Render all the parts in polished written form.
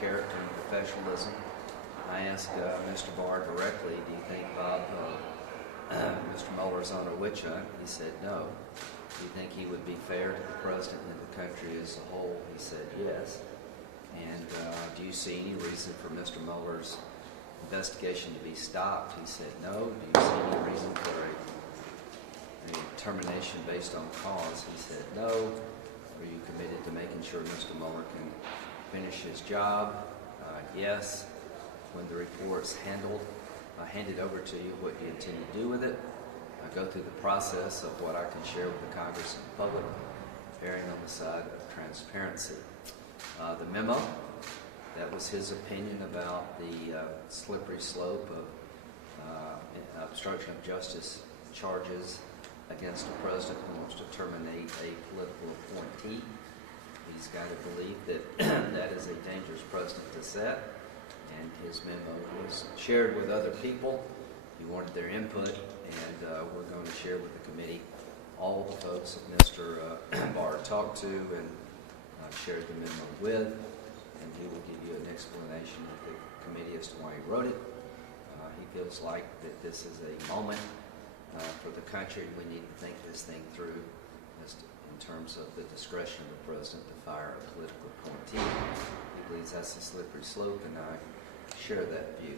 character and professionalism. I asked Mr. Barr directly, do you think, Bob, Mr. Mueller's on a witch hunt? He said no. Do you think he would be fair to the president and the country as a whole? He said yes. And do you see any reason for Mr. Mueller's investigation to be stopped? He said no. Do you see any reason for a termination based on cause? He said no. Are you committed to making sure Mr. Mueller can finish his job? Yes. When the report's handed over to you, what do you intend to do with it? I go through the process of what I can share with the Congress and the public, erring on the side of transparency. The memo, that was his opinion about the slippery slope of obstruction of justice charges against a president who wants to terminate a political appointee. He's got to believe that that is a dangerous precedent to set, and his memo was shared with other people. He wanted their input, and we're going to share with the committee all the folks that Mr. Barr talked to and shared the memo with, and he will give you an explanation of the committee as to why he wrote it. He feels like that this is a moment for the country. We need to think this thing through in terms of the discretion of the president to fire a political appointee. He believes that's a slippery slope, and I share that view.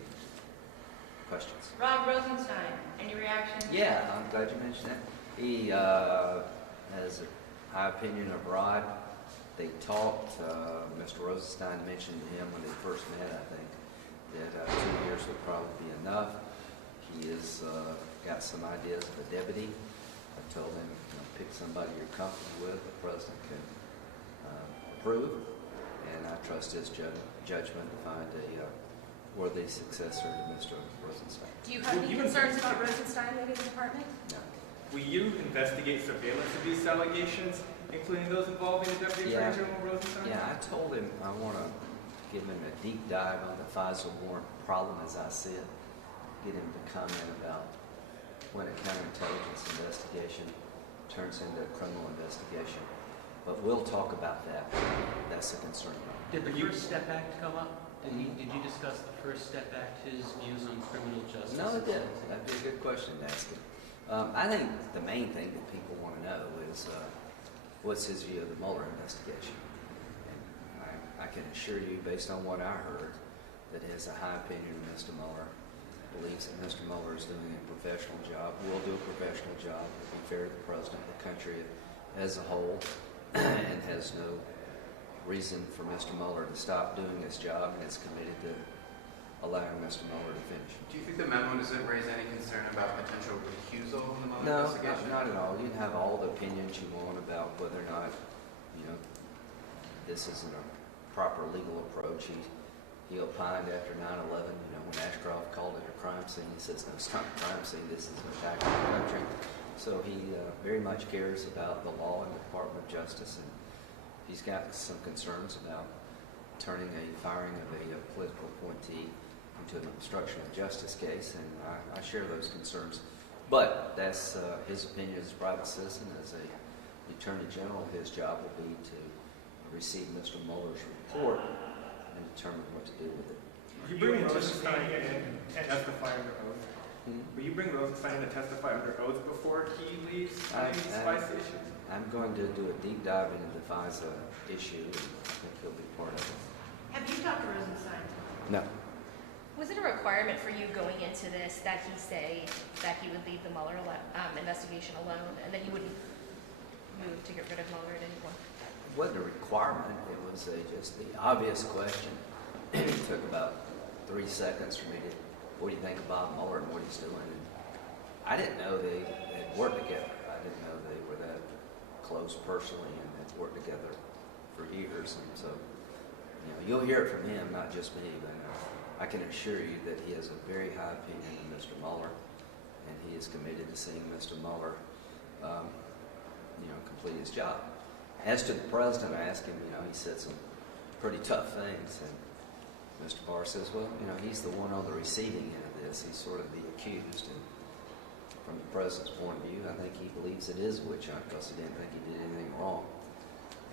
Questions? Rod Rosenstein, any reaction? Yeah, I'm glad you mentioned that. He has a high opinion of Rod. They talked. Mr. Rosenstein mentioned to him when they first met, I think, that 2 years would probably be enough. He has got some ideas of a deputy. I told him, pick somebody you're comfortable with, the president can approve, and I trust his judgment to find a worthy successor to Mr. Rosenstein. Do you have any concerns about Rosenstein leaving the department? No. Will you investigate surveillance of these allegations, including those involving Deputy Attorney General Rosenstein? Yeah, I told him I want to give him a deep dive on the FISA warrant problem as I see it, get him to comment about when a counterintelligence investigation turns into a criminal investigation. But we'll talk about that. That's a concern. Did the First Step Act come up? Did you discuss the First Step Act, his views on criminal justice? No, it didn't. That'd be a good question to ask him. I think the main thing that people want to know is what's his view of the Mueller investigation. And I can assure you, based on what I heard, that he has a high opinion of Mr. Mueller, believes that Mr. Mueller is doing a professional job, will do a professional job, will be fair to the president, the country as a whole, and has no reason for Mr. Mueller to stop doing his job, and is committed to allowing Mr. Mueller to finish. Do you think the memo doesn't raise any concern about potential recusal in the Mueller investigation? No, not at all. You can have all the opinions you want about whether or not, this isn't a proper legal approach. He opined after 9/11, when Ashcroft called it a crime scene, he says, no, it's not a crime scene, this is an attack on the country. So he very much cares about the law and the Department of Justice, and he's got some concerns about turning a firing of a political appointee into an obstruction of justice case, and I share those concerns. But that's his opinion as a private citizen. As a Attorney General, his job will be to receive Mr. Mueller's report and determine what to do with it. Will you bring Rosenstein in and testify under oath? Will you bring Rosenstein in to testify under oath before he leaves on these FISA issues? I'm going to do a deep dive into the FISA issue, and I think he'll be part of it. Have you talked to Rosenstein? No. Was it a requirement for you going into this that he say that he would leave the Mueller investigation alone and that you wouldn't move to get rid of Mueller at any point? It wasn't a requirement. It was just the obvious question. It took about 3 seconds for me to, what do you think about Mueller and what he's doing? And I didn't know they had worked together. I didn't know they were that close personally and had worked together for years. And so, you'll hear it from him, not just me, but I can assure you that he has a very high opinion of Mr. Mueller, and he is committed to seeing Mr. Mueller, complete his job. As to the president, I asked him, he said some pretty tough things, and Mr. Barr says, well, he's the one on the receiving end of this. He's sort of the accused, and from the president's point of view, I think he believes it is a witch hunt because he didn't think he did anything wrong.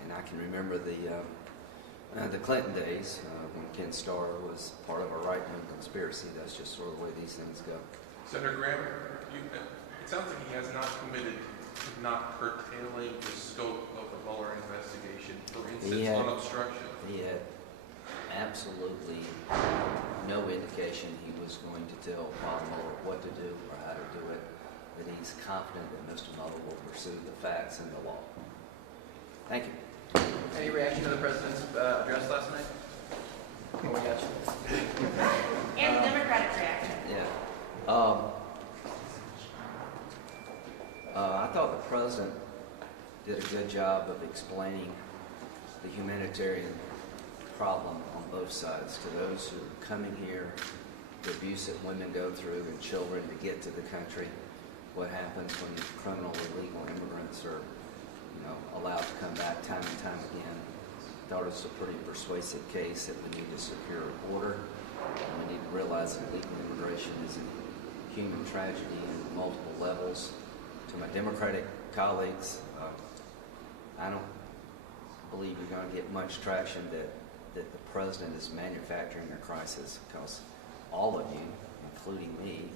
And I can remember the Clinton days when Ken Starr was part of a right-wing conspiracy. That's just sort of the way these things go. Senator Graham, it sounds like he has not committed to not curtailing the scope of the Mueller investigation, for instance, on obstruction. He had absolutely no indication he was going to tell Bob Mueller what to do or how to do it, but he's confident that Mr. Mueller will pursue the facts and the law. Thank you. Any reaction to the president's address last night? Oh, we got you. And the Democratic reaction. Yeah. I thought the president did a good job of explaining the humanitarian problem on both sides to those who are coming here, the abuse that women go through and children to get to the country, what happens when criminal illegal immigrants are allowed to come back time and time again. I thought it was a pretty persuasive case that we need to secure a border. And we need to realize that illegal immigration is a human tragedy in multiple levels. To my Democratic colleagues, I don't believe you're going to get much traction that the president is manufacturing a crisis, because all of you, including me,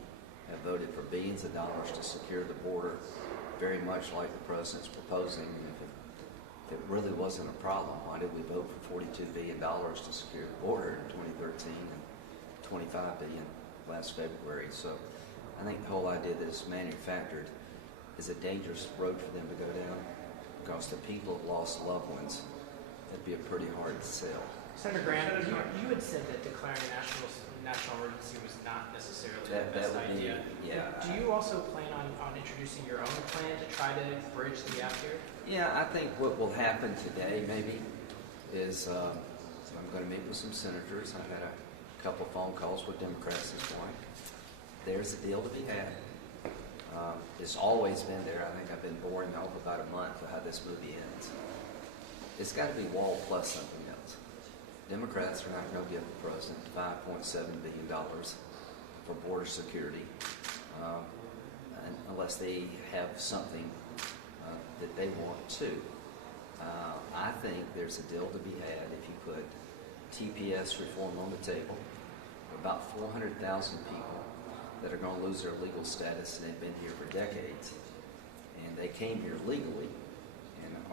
have voted for billions of dollars to secure the border, very much like the president's proposing. If it really wasn't a problem, why did we vote for $42 billion to secure the border in 2013 and $25 billion last February? So I think the whole idea that it's manufactured is a dangerous road for them to go down, because the people have lost loved ones. That'd be a pretty hard sell. Senator Graham, you had said that declaring a national emergency was not necessarily the best idea. Yeah. Do you also plan on introducing your own plan to try to bridge the gap here? Yeah, I think what will happen today maybe is I'm going to meet with some senators. I've had a couple phone calls with Democrats this morning. There's a deal to be had. It's always been there. I think I've been boring now for about a month of how this movie ends. It's got to be wall plus something else. Democrats are not going to give the president $5.7 billion for border security unless they have something that they want to. I think there's a deal to be had if you put TPS reform on the table. About 400,000 people that are going to lose their legal status, and they've been here for decades, and they came here legally.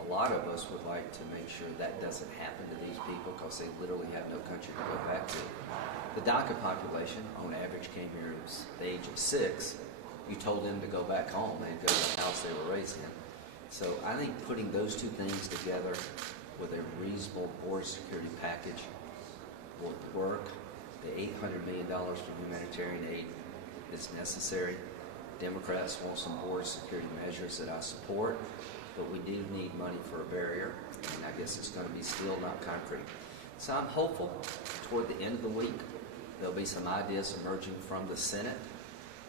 A lot of us would like to make sure that doesn't happen to these people, because they literally have no country to go back to. The DACA population, on average, came here at the age of 6. You told them to go back home and go to the house they were raised in. So I think putting those two things together with a reasonable border security package will work. The $800 million for humanitarian aid is necessary. Democrats want some border security measures that I support, but we do need money for a barrier, and I guess it's going to be steel, not concrete. So I'm hopeful toward the end of the week there'll be some ideas emerging from the Senate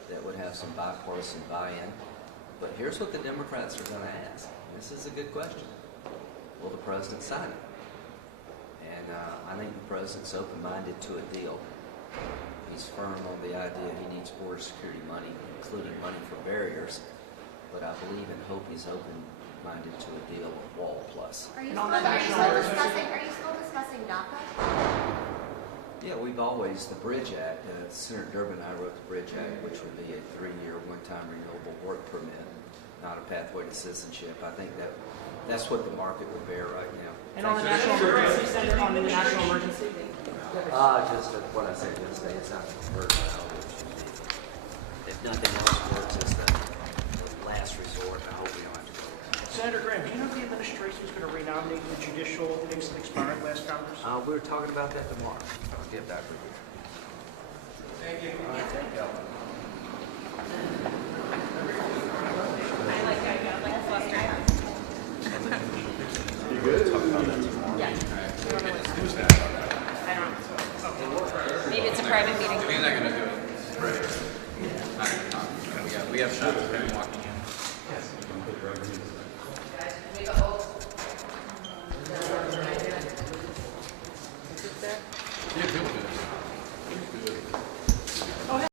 that would have some bipartisan buy-in. But here's what the Democrats are going to ask. This is a good question. Will the president sign it? And I think the president's open-minded to a deal. He's firm on the idea he needs border security money, including money for barriers. But I believe and hope he's open-minded to a deal of wall plus. Are you still discussing DACA? Yeah, we've always, the Bridge Act, Senator Durbin and I wrote the Bridge Act, which would be a 3-year one-time renewable work permit, not a pathway to citizenship. I think that's what the market would bear right now. And on the national emergency, Senator, on the national emergency? Just what I said yesterday, it's not going to work. If nothing else works, it's the last resort. I hope we don't have to go. Senator Graham, do you know if the administration is going to renominate the judicial things that expired last Congress? We were talking about that tomorrow. I'll give that review. Thank you. All right, thank you. I like how you got like a cluster. You good? Yeah. Who's that? I don't know. Maybe it's a private meeting. We're not gonna do it. Right. Not gonna talk. We have shots of him walking in. Yeah,